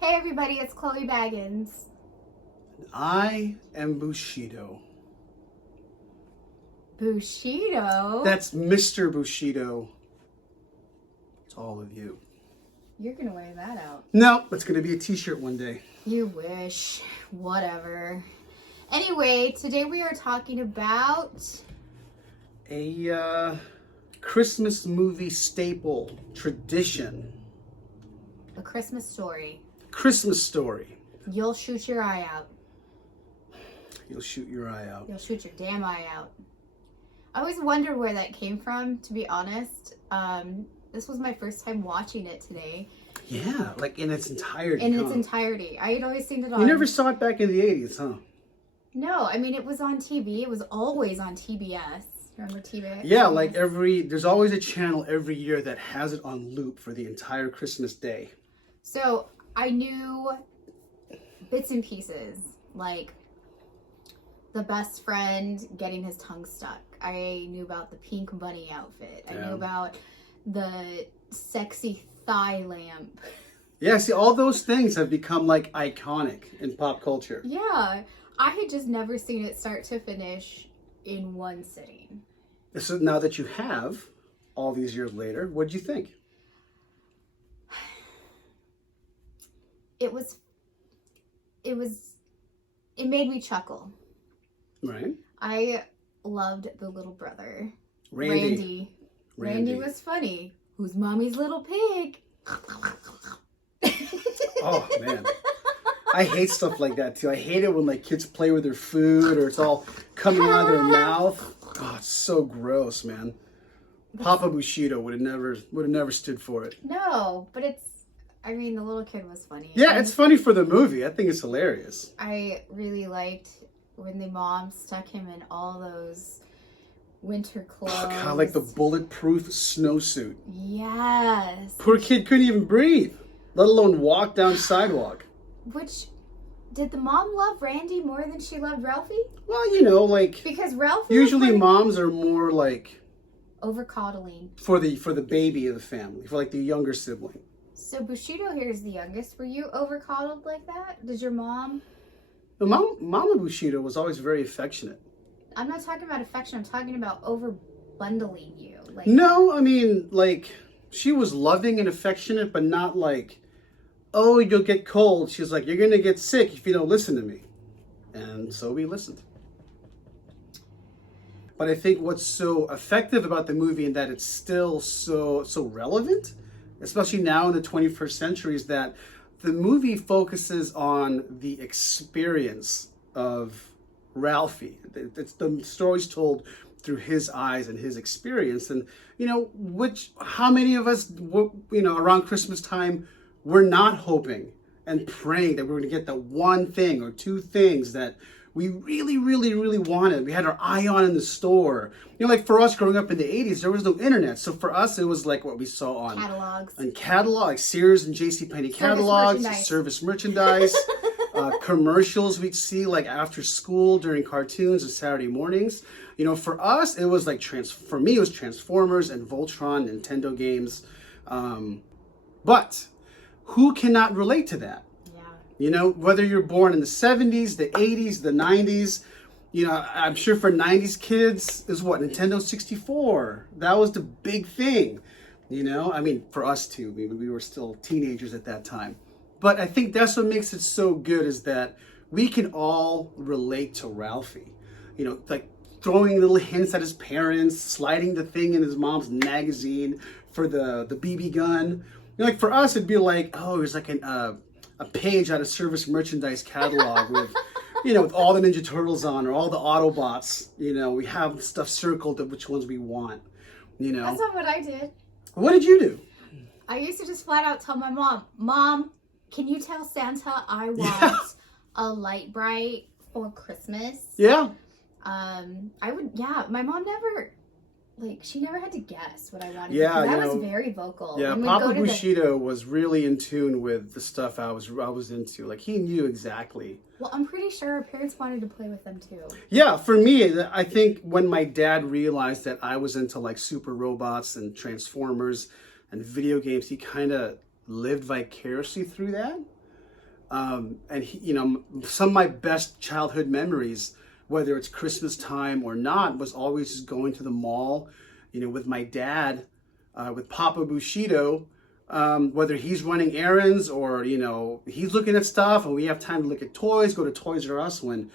Hey everybody, it's Chloe Baggins. I am Bushido. Bushido? That's Mr. Bushido. It's all of you. You're gonna wear that out. No, it's gonna be a t-shirt one day. You wish. Whatever. Anyway, today we are talking about A Christmas movie staple tradition. A Christmas Story. Christmas Story. You'll shoot your eye out. You'll shoot your eye out. You'll shoot your damn eye out. I always wondered where that came from, to be honest. This was my first time watching it today. Yeah, like in its entirety. In its entirety. I had always seen it on... You never saw it back in the 80s, huh? No, I mean, it was on TV. It was always on TBS. Remember TBS? Yeah, like there's always a channel every year that has it on loop for the entire Christmas day. So I knew bits and pieces, like the best friend getting his tongue stuck. I knew about the pink bunny outfit. I knew about the sexy thigh lamp. Yeah, see, all those things have become like iconic in pop culture. Yeah, I had just never seen it start to finish in one sitting. So now that you have, all these years later, what did you think? It made me chuckle. Right. I loved the little brother. Randy. Randy was funny. Who's mommy's little pig? Oh, man. I hate stuff like that, too. I hate it when, like, kids play with their food or it's all coming out of their mouth. Oh, it's so gross, man. Papa Bushido would have never stood for it. No, but the little kid was funny. Yeah, it's funny for the movie. I think it's hilarious. I really liked when the mom stuck him in all those winter clothes. Oh, God, like the bulletproof snowsuit. Yes. Poor kid couldn't even breathe, let alone walk down the sidewalk. Did the mom love Randy more than she loved Ralphie? Well, you know, like... Because Ralphie usually moms are more, like... over-coddling. For the baby of the family, for, like, the younger sibling. So Bushido here is the youngest. Were you over-coddled like that? Did your mom... Mama Bushido was always very affectionate. I'm not talking about affection. I'm talking about over-bundling you. Like, no, I mean, like, she was loving and affectionate, but not like, oh, you'll get cold. She was like, you're going to get sick if you don't listen to me. And so we listened. But I think what's so effective about the movie and that it's still so relevant, especially now in the 21st century, is that the movie focuses on the experience of Ralphie. It's the story's told through his eyes and his experience. And, you know, how many of us, you know, around Christmas time, we're not hoping and praying that we're going to get the one thing or two things that we really, really, really wanted. We had our eye on in the store. You know, like for us growing up in the 80s, there was no internet. So for us, it was like what we saw on catalogs. On like Sears and JCPenney catalogs, service merchandise, commercials we'd see like after school during cartoons and Saturday mornings. You know, for us, it was like, for me, it was Transformers and Voltron, Nintendo games. But who cannot relate to that? You know, whether you're born in the 70s, the 80s, the 90s, you know, I'm sure for 90s kids is what, Nintendo 64. That was the big thing, you know? I mean, for us too, we were still teenagers at that time. But I think that's what makes it so good is that we can all relate to Ralphie. You know, like throwing little hints at his parents, sliding the thing in his mom's magazine for the BB gun. You know, like for us, it'd be like, oh, there's like a page out of service merchandise catalog with, you know, with all the Ninja Turtles on or all the Autobots. You know, we have stuff circled of which ones we want, you know. That's not what I did. What did you do? I used to just flat out tell my Mom, can you tell Santa I want a light bright for Christmas? Yeah. My mom never... Like, she never had to guess what I wanted. Yeah, I was very vocal. Yeah, Papa Bushido was really in tune with the stuff I was into. Like, he knew exactly. Well, I'm pretty sure our parents wanted to play with them, too. Yeah, for me, I think when my dad realized that I was into, like, super robots and Transformers and video games, he kind of lived vicariously through that. And he, you know, some of my best childhood memories, whether it's Christmas time or not, was always just going to the mall, you know, with my dad, with Papa Bushido, whether he's running errands or, you know, he's looking at stuff and we have time to look at toys, go to Toys R Us when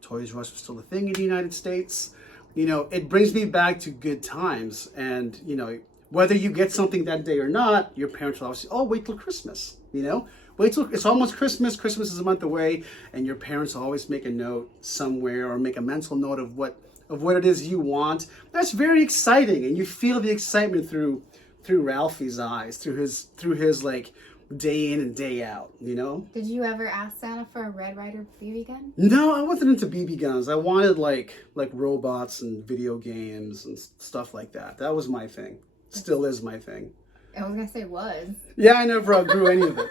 Toys R Us was still a thing in the United States. You know, it brings me back to good times. And, you know, whether you get something that day or not, your parents will always say, oh, wait till Christmas, you know? Wait till it's almost Christmas. Christmas is a month away, and your parents always make a note somewhere or make a mental note of what it is you want. That's very exciting, and you feel the excitement through Ralphie's eyes, through his like day in and day out. You know. Did you ever ask Santa for a Red Ryder BB gun? No, I wasn't into BB guns. I wanted like robots and video games and stuff like that. That was my thing. Still is my thing. I was gonna say was. Yeah, I never outgrew any of it.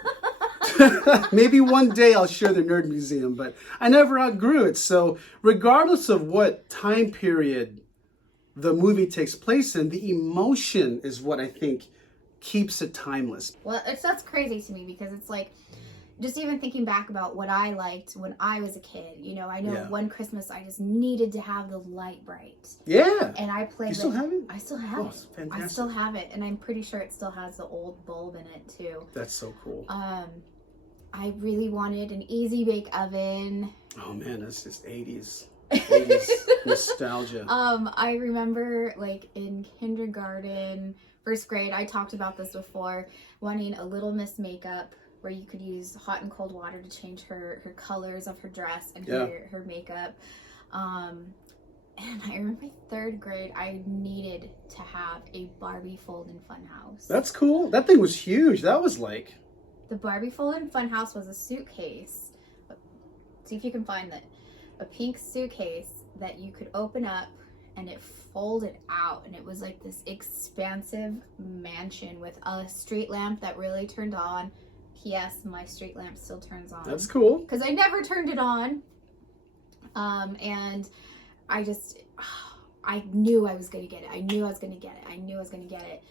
Maybe one day I'll share the Nerd Museum, but I never outgrew it. So regardless of what time period the movie takes place in, the emotion is what I think keeps it timeless. Well, that's crazy to me because it's like, just even thinking back about what I liked when I was a kid, you know, I know one Christmas I just needed to have the light bright. Yeah. And I played. You still have it? I still have it. Fantastic. I still have it, and I'm pretty sure it still has the old bulb in it too. That's so cool. I really wanted an easy bake oven. Oh man, that's just 80s. 80s nostalgia. I remember like in kindergarten, first grade, I talked about this before, wanting a Little Miss makeup where you could use hot and cold water to change her colors of her dress and her makeup. And I remember third grade, I needed to have a Barbie fold-in funhouse. That's cool. That thing was huge. That was like... The Barbie fold-in funhouse was a suitcase. See if you can find that. A pink suitcase that you could open up and it folded out. And it was like this expansive mansion with a street lamp that really turned on. P.S. My street lamp still turns on. That's cool. Because I never turned it on. And I knew I was going to get it. I knew I was going to get it. I knew I was going to get it.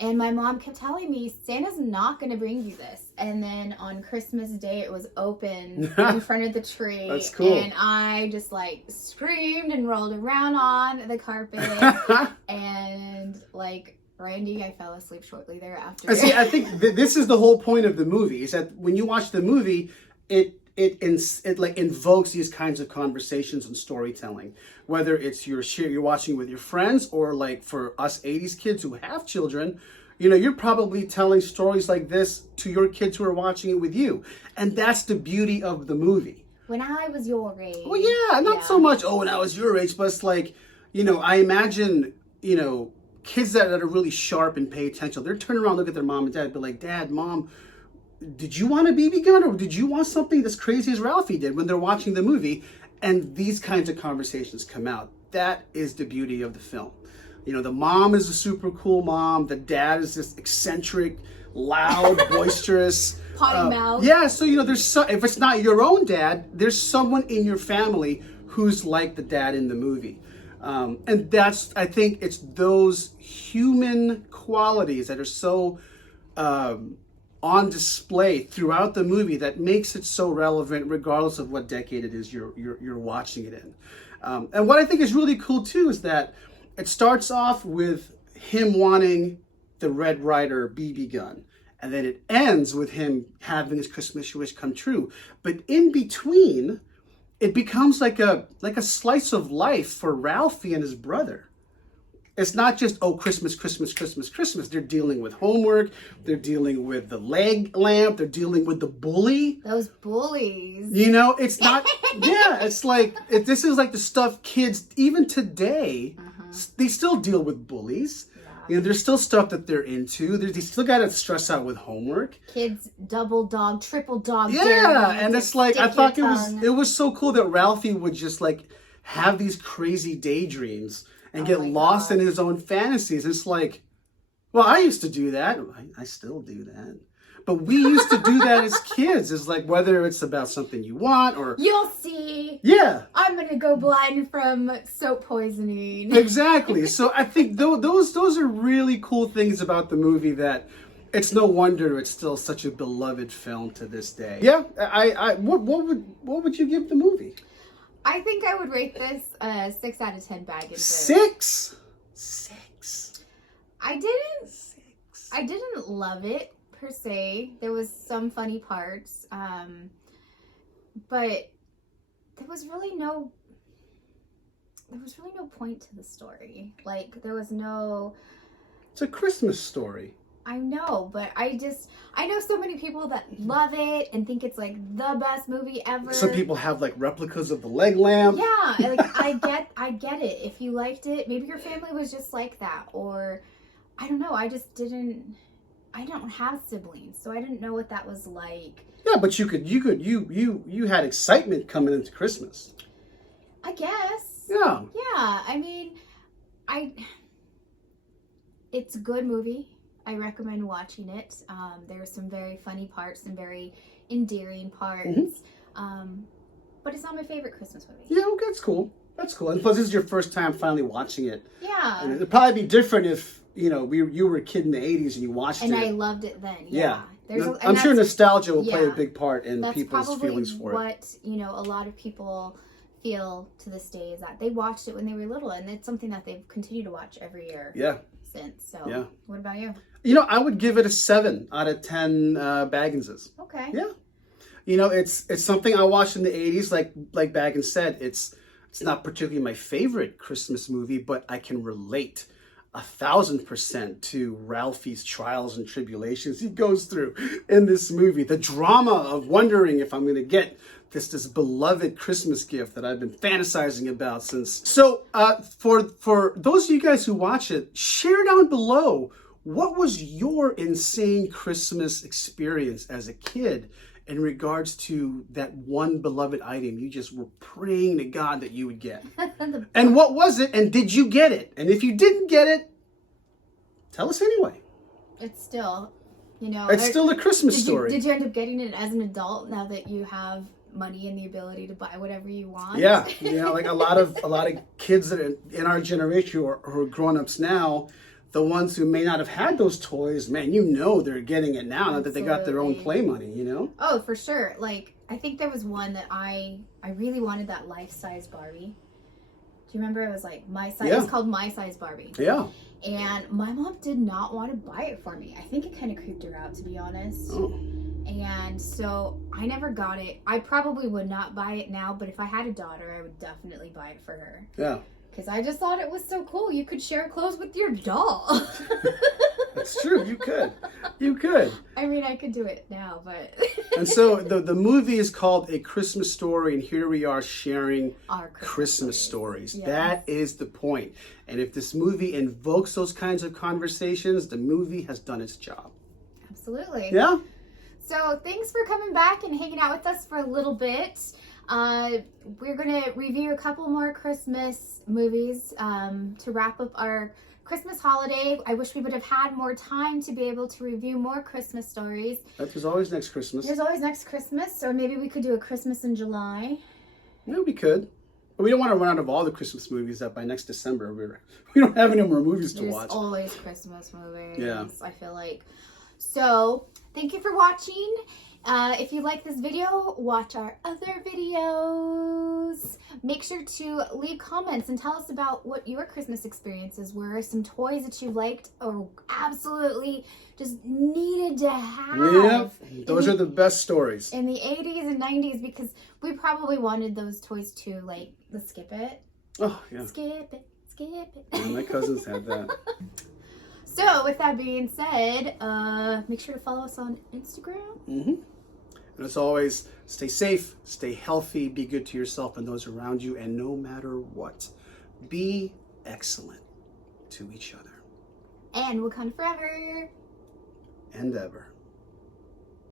And my mom kept telling me, Santa's not going to bring you this. And then on Christmas Day, it was open in front of the tree. That's cool. And I just like screamed and rolled around on the carpet. And like Randy, I fell asleep shortly thereafter. See, I think this is the whole point of the movie, is that when you watch the movie, it like invokes these kinds of conversations and storytelling, whether it's you're watching with your friends, or like for us 80s kids who have children, you know, you're probably telling stories like this to your kids who are watching it with you. And that's the beauty of the movie. When I was your age. Well, yeah, not so much, when I was your age, but it's like, you know, I imagine, you know, kids that are really sharp and pay attention, they're turning around, look at their mom and dad, and be like, Dad, Mom, did you want a BB gun, or did you want something as crazy as Ralphie did, when they're watching the movie? And these kinds of conversations come out. That is the beauty of the film. You know, the mom is a super cool mom. The dad is this eccentric, loud, boisterous. Potty mouth. Yeah, so, you know, if it's not your own dad, there's someone in your family who's like the dad in the movie. And I think it's those human qualities that are so... on display throughout the movie that makes it so relevant, regardless of what decade it is you're watching it in. And what I think is really cool too is that it starts off with him wanting the Red Ryder BB gun, and then it ends with him having his Christmas wish come true. But in between, it becomes like a slice of life for Ralphie and his brother. It's not just, Christmas, Christmas, Christmas, Christmas. They're dealing with homework. They're dealing with the leg lamp. They're dealing with the bully. Those bullies. You know, it's not, it's like, this is like the stuff kids, even today, they still deal with bullies. Yeah. You know, there's still stuff that they're into. They still got to stress out with homework. Kids double dog, triple dog. Yeah, and it's like, I thought it was so cool that Ralphie would just like have these crazy daydreams and get lost in his own fantasies. It's like, well, I used to do that. I still do that. But we used to do that as kids. It's like, whether it's about something you want or... You'll see. Yeah. I'm going to go blind from soap poisoning. Exactly. So I think those are really cool things about the movie that, it's no wonder it's still such a beloved film to this day. Yeah, what would you give the movie? I think I would rate this 6 out of 10 Baggins. 6. I didn't love it per se. There was some funny parts, but there was really no point to the story. Like, there was no... It's a Christmas story. I know, but I know so many people that love it and think it's like the best movie ever. Some people have like replicas of the leg lamp. Yeah, like I get it. If you liked it, maybe your family was just like that, or I don't know. I don't have siblings, so I didn't know what that was like. Yeah, but you had excitement coming into Christmas. I guess. Yeah. Yeah, I mean, it's a good movie. I recommend watching it. There are some very funny parts, some very endearing parts. But it's not my favorite Christmas movie. Yeah, okay, that's cool. That's cool. And plus, this is your first time finally watching it. Yeah. And it'd probably be different if, you were a kid in the 80s and you watched it. And I loved it then. Yeah. I'm sure nostalgia will play a big part in people's feelings for it. That's probably what, a lot of people feel to this day is that they watched it when they were little, and it's something that they've continued to watch every year. Yeah. Since. So, What about you? I would give it a 7 out of 10 Bagginses. Okay. Yeah. It's something I watched in the 80s, like Baggins said. It's not particularly my favorite Christmas movie, but I can relate 1,000% to Ralphie's trials and tribulations he goes through in this movie. The drama of wondering if I'm going to get this beloved Christmas gift that I've been fantasizing about since. So for those of you guys who watch it, share down below, what was your insane Christmas experience as a kid in regards to that one beloved item you just were praying to God that you would get? And what was it? And did you get it? And if you didn't get it, tell us anyway. It's still, it's still a Christmas story. Did you end up getting it as an adult now that you have money and the ability to buy whatever you want? Yeah, like a lot of kids that are in our generation who are grown-ups now, the ones who may not have had those toys, man, they're getting it now. Not that they got their own play money, Oh, for sure. Like, I think there was one that I really wanted, that life-size Barbie. Do you remember? It was like my size. Yeah. It's called My Size Barbie. Yeah. And my mom did not want to buy it for me. I think it kind of creeped her out, to be honest. Oh. And so I never got it. I probably would not buy it now, but if I had a daughter, I would definitely buy it for her. Yeah. Because I just thought it was so cool. You could share clothes with your doll. That's true. You could. You could. I mean, I could do it now, but... And so the movie is called A Christmas Story, and here we are sharing our Christmas stories. Yes. That is the point. And if this movie invokes those kinds of conversations, the movie has done its job. Absolutely. Yeah. So thanks for coming back and hanging out with us for a little bit. We're going to review a couple more Christmas movies to wrap up our Christmas holiday. I wish we would have had more time to be able to review more Christmas stories. There's always next Christmas. There's always next Christmas, or maybe we could do a Christmas in July. Yeah, we could. But we don't want to run out of all the Christmas movies that by next December we don't have any more movies to watch. There's always Christmas movies. Yeah. I feel like. So, thank you for watching. If you like this video, watch our other videos. Make sure to leave comments and tell us about what your Christmas experiences were. Some toys that you liked or absolutely just needed to have. Yep, those are the best stories. In the 80s and 90s, because we probably wanted those toys too, like the Skip It. Oh, yeah. Skip it, skip it. Yeah, my cousins had that. So, with that being said, make sure to follow us on Instagram. Mm-hmm. And as always, stay safe, stay healthy, be good to yourself and those around you, and no matter what, be excellent to each other. And Wakanda forever. And ever.